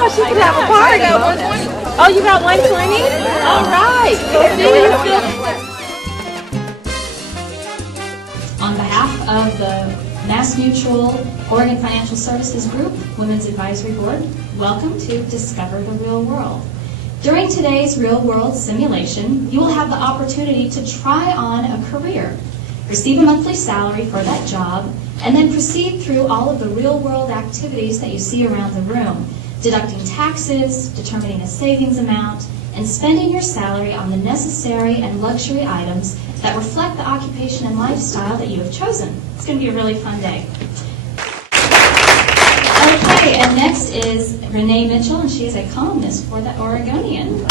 Oh, she could have a party. I got 120. Oh, you got 120? All right. So see you still. On behalf of the Mass Mutual Oregon Financial Services Group Women's Advisory Board, welcome to Discover the Real World. During today's real world simulation, you will have the opportunity to try on a career, receive a monthly salary for that job, and then proceed through all of the real world activities that you see around the room, deducting taxes, determining a savings amount, and spending your salary on the necessary and luxury items that reflect the occupation and lifestyle that you have chosen. It's going to be a really fun day. Okay, and next is Renee Mitchell, and she is a columnist for the Oregonian.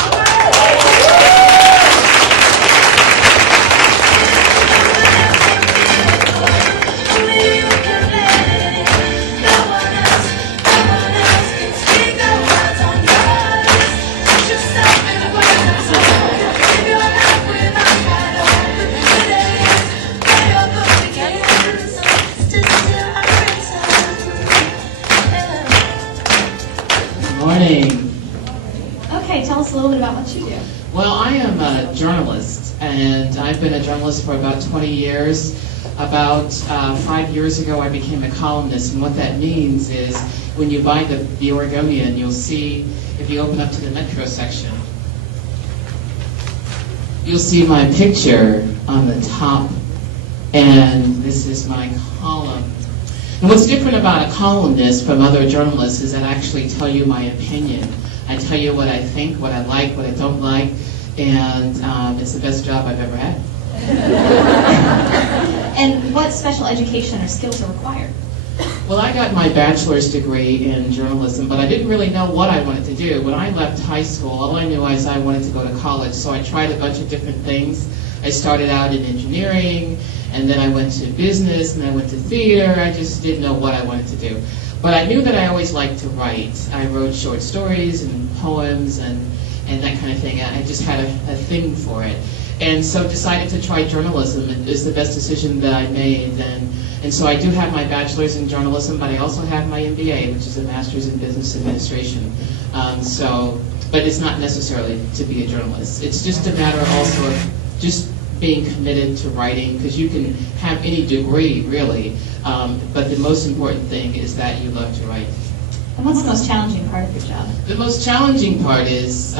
Morning. Okay, tell us a little bit about what you do. Well, I am a journalist, and I've been a journalist for about 20 years. About 5 years ago, I became a columnist, and what that means is when you buy the Oregonian, you'll see, if you open up to the Metro section, you'll see my picture on the top, and this is my column. And what's different about a columnist from other journalists is that I actually tell you my opinion. I tell you what I think, what I like, what I don't like, and it's the best job I've ever had. And what special education or skills are required? Well, I got my bachelor's degree in journalism, but I didn't really know what I wanted to do. When I left high school, all I knew was I wanted to go to college, so I tried a bunch of different things. I started out in engineering, and then I went to business, and I went to theater. I just didn't know what I wanted to do. But I knew that I always liked to write. I wrote short stories and poems and that kind of thing. I just had a thing for it. And so decided to try journalism. It was the best decision that I made. And so I do have my bachelor's in journalism, but I also have my MBA, which is a master's in business administration. But it's not necessarily to be a journalist. It's just a matter also of just being committed to writing, because you can have any degree, really, but the most important thing is that you love to write. And what's the most challenging part of your job? The most challenging part is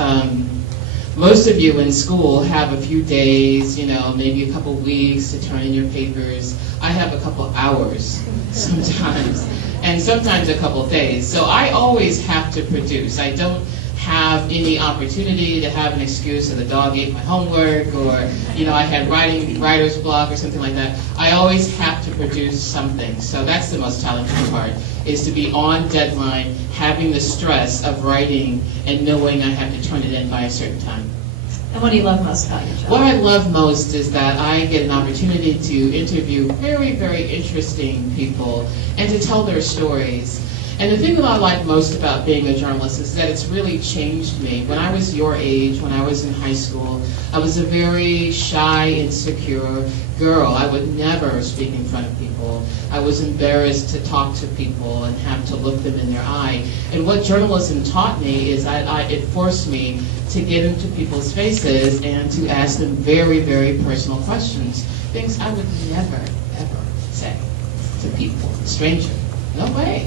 most of you in school have a few days, maybe a couple weeks to turn in your papers. I have a couple hours sometimes, and sometimes a couple days. So I always have to produce. I don't have any opportunity to have an excuse that the dog ate my homework, or I had writer's block or something like that. I always have to produce something. So that's the most challenging part, is to be on deadline, having the stress of writing and knowing I have to turn it in by a certain time. And what do you love most about your job? What I love most is that I get an opportunity to interview very, very interesting people and to tell their stories. And the thing that I like most about being a journalist is that it's really changed me. When I was your age, when I was in high school, I was a very shy, insecure girl. I would never speak in front of people. I was embarrassed to talk to people and have to look them in their eye. And what journalism taught me is it forced me to get into people's faces and to ask them very, very personal questions. Things I would never, ever say to people, a stranger. No way.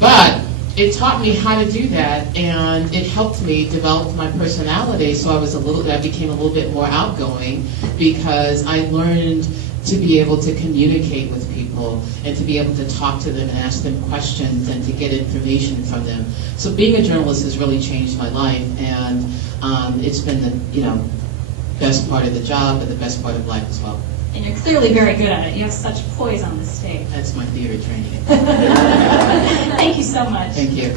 But it taught me how to do that, and it helped me develop my personality, so I became a little bit more outgoing, because I learned to be able to communicate with people and to be able to talk to them and ask them questions and to get information from them. So being a journalist has really changed my life, and it's been the best part of the job, but the best part of life as well. And you're clearly very good at it. You have such poise on the stage. That's my theater training. Thank you so much. Thank you.